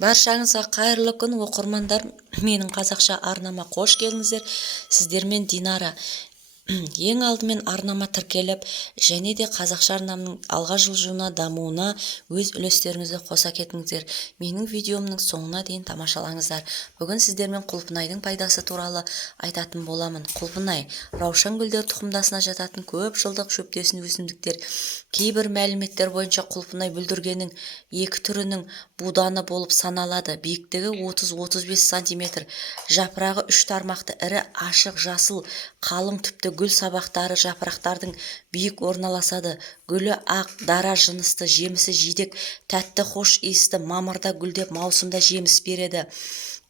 Баршаңызға қайырлы күн оқырмандар. Менің қазақша арнама қош келдіңіздер. Сіздермен Динара. Ең алдымен арнама тіркеліп, және де қазақша арнамның алға жылжуына, дамуына өз үлестеріңізді қоса кетіңіздер. Менің видеомның соңына дейін тамашалаңыздар. Бүгін сіздермен құлпынайдың пайдасы туралы айтатын боламын. Құлпынай раушан гүлдер тұқымдасына жататын көп жылдық шөптесін өсімдіктер. Кейбір мәліметтер бойынша құлпынай бүлдіргеннің екі түрінің буданы болып саналады. Биіктігі 30-35 см, жапырағы 3 тармақты, ірі ашық жасыл, қалың түпті гүл сабақтары жапырақтардың биік орналасады. Гүлі ақ, дара жынысты, жемісі жидек, тәтті, хош иісті, мамырда гүлдеп, маусымда жеміс береді.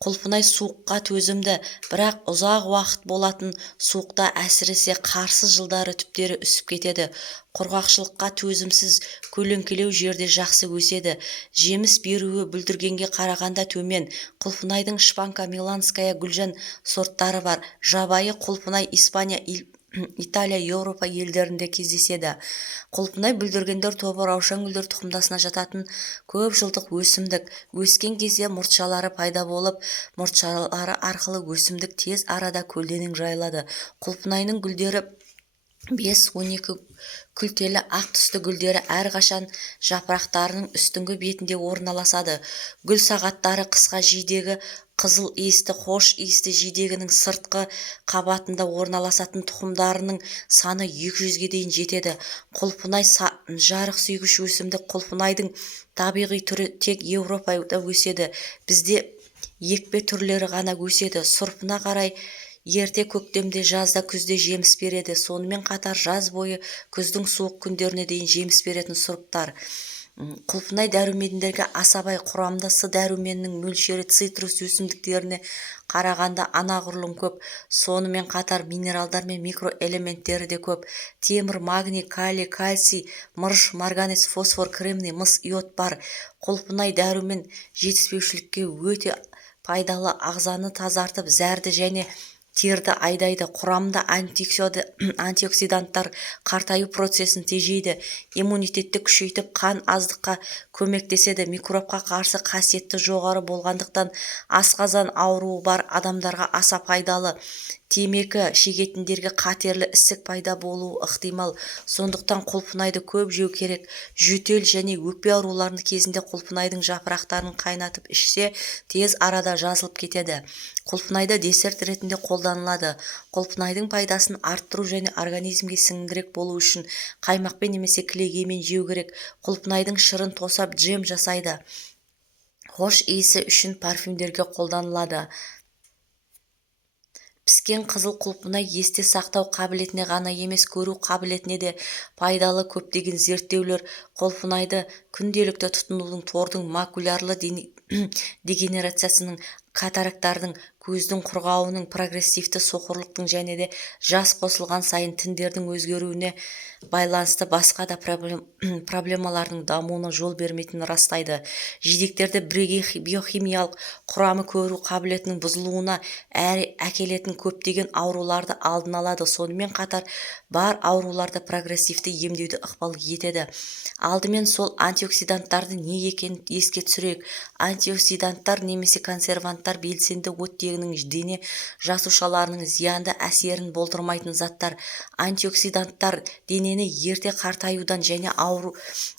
Құлпынай суыққа төзімді, бірақ ұзақ уақыт болатын суықта, әсіресе қарсыз жылдары түптері үсіп кетеді. Құрғақшылыққа төзімсіз, көлеңкелеу жерде жақсы өседі. Жеміс беруі бүлдіргенге қарағанда төмен. Құлпынайдың шпанка миланская гүлжан сорттары бар. Жабайы құлпынай Испания, Италия, Еуропа елдерінде кездеседі. Құлпынай бүлдіргендер тобы раушан гүлдер тұқымдасына жататын көп жылдық өсімдік. Өскен кезде мұртшалары пайда болып, мұртшалары арқылы өсімдік тез арада көлденең жайылады. Құлпынайдың гүлдері 5-12 күлтелі ақ түсті гүлдері әрқашан жапырақтарының үстіңгі бетінде орналасады. Гүл сағаттары қысқа, жидегі қызыл иісті, хош иісті, жидегінің сыртқы қабатында орналасатын, тұқымдарының саны 200-ге дейін жетеді. Құлпынай жарық сүйгіш өсімдік. Құлпынайдың табиғи түрі тек Еуропада өседі. Бізде екпе түрлері ғана өседі. Сұрпына қарай ерте көктемде, жазда, күзде жеміс береді. Сонымен қатар жаз бойы, күздің суық күндеріне дейін жеміс беретін сұрыптар. Құлпынай дәрумендерге асабай құрамда. С дәруменінің мөлшері цитрус өсімдіктеріне қарағанда анағұрлым көп. Сонымен қатар минералдар мен микроэлементтері де көп. Темір, магний, калий, кальций, мырыш, марганец, фосфор, кремний, мыс, иод бар. Құлпынай дәрумен жетіспеушілікке өте пайдалы, ағзаны тазартып, зәрді және терді айдайды. Құрамында антиоксиданттар қартаю процесін тежейді, иммунитетті күшейтіп, қан аздыққа көмектеседі. Микробқа қарсы қасиеті жоғары болғандықтан асқазан ауруы бар адамдарға аса пайдалы. Темекі шегетіндерге қатерлі ісік пайда болуы ықтимал. Сондықтан құлпынайды көп жеу керек. Жөтел және өкпе ауруларының кезінде құлпынайдың жапырақтарын қайнатып ішсе, тез арада жазылып кетеді. Құлпынайды десерт ретінде қолданылады. Құлпынайдың пайдасын арттыру және организмге сіңіңкірек болу үшін қаймақпен немесе кілегеймен жеу керек. Құлпынайдың шырын тосап джем жасайды. Хош иісі үшін парфюмдерге қолданылады. Піскен қызыл құлпынай есте сақтау қабілетіне ғана емес, көру қабілетіне де пайдалы. Көптеген зерттеулер құлпынайды күнделікті тұтынудың тордың макулярлы дегенерациясының, катарактардың, көздің құрғауының, прогрессивті соқырлықтың және де жас қосылған сайын тіндердің өзгеруіне байланысты басқа да проблемалардың дамуына жол бермейтінін растайды. Жидектерді бірегей биохимиялық құрамы көру қабілетінің бұзылуына әкелетін көптеген ауруларды алдын алады. Сонымен қатар бар ауруларды прогрессивті емдеуді ықпал етеді. Алдымен сол антиоксиданттарды не екенін еске түсірейік. Антиоксиданттар немесе консерванттар белсенді оттегінің дене жасушаларының зиянды әсерін болдырмайтын заттар. Антиоксиданттар денені ерте қартаюдан және ауыр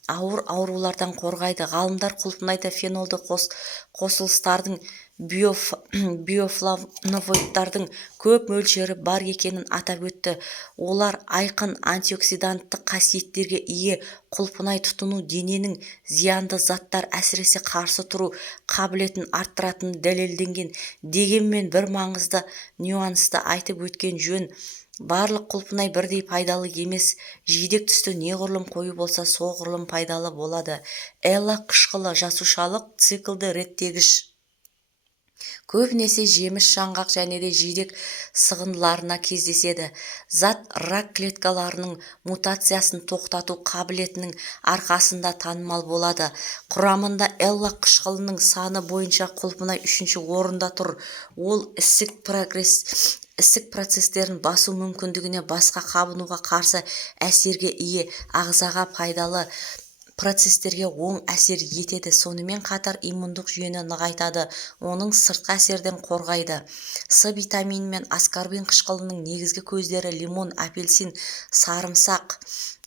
аурулардан қорғайды. Ғалымдар құлпынайда фенолды қосылыстардың, биофлавоноидтардың көп мөлшері бар екенін атап өтті. Олар айқын антиоксиданттық қасиеттерге ие. Құлпынай тұтыну дененің зиянды заттар әсіресе қарсы тұру қабілетін арттыратыны дәлелденген. Дегенмен бір маңызды нюансты айтып өткен жөн. Барлық құлпынай бірдей пайдалы емес. Жидек түсті неғұрлым қою болса, соғұрлым пайдалы болады. Элла қышқылы жасушалық циклды реттегіш. Көбінесе жеміс, жаңғақ және де жидек сығындыларына кездеседі. Зат рак клеткаларының мутациясын тоқтату қабілетінің арқасында танымал болады. Құрамында элла қышқылының саны бойынша құлпынай 3-ші орында тұр. Ол ісік процестерін басу мүмкіндігіне, басқа қабынуға қарсы әсерге ие, ағзаға пайдалы. процестерге оң әсер етеді. Сонымен қатар иммундық жүйені нығайтады, оның сыртқы әсерден қорғайды. С витамині мен аскорбин қышқылының негізгі көздері лимон, апельсин, сарымсақ.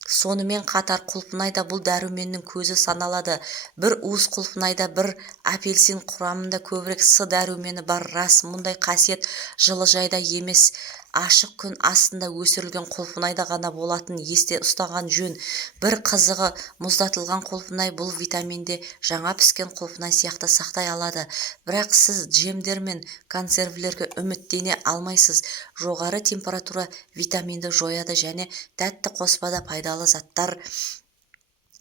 Сонымен қатар құлпынайда бұл дәруменнің көзі саналады. Бір уыс құлпынайда бір апельсин құрамында көбірек С дәрумені бар. Рас, мұндай қасиет жылыжайда емес, ашық күн астында өсірілген құлпынайда ғана болатын есте ұстаған жөн. Бір қызығы, мұздатылған құлпынай бұл витаминде жаңа піскен құлпынай сияқты сақтай алады. Бірақ сіз джемдер мен консервілерге үміттене алмайсыз. Жоғары температура витаминді жояды және тәтті қоспада пайдалы заттар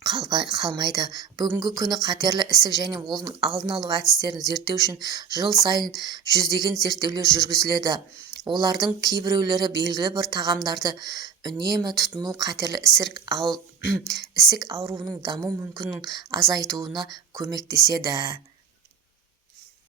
қалмайды. Бүгінгі күні қатерлі ісік және оның алдын алу әдістерін зерттеу үшін жыл сайын жүздеген зерттеулер жүргізіледі. Олардың кейбіреулері белгілі бір тағамдарды үнемі тұтыну қатерлі ісік ауруының даму мүмкінін азайтуына көмектеседі.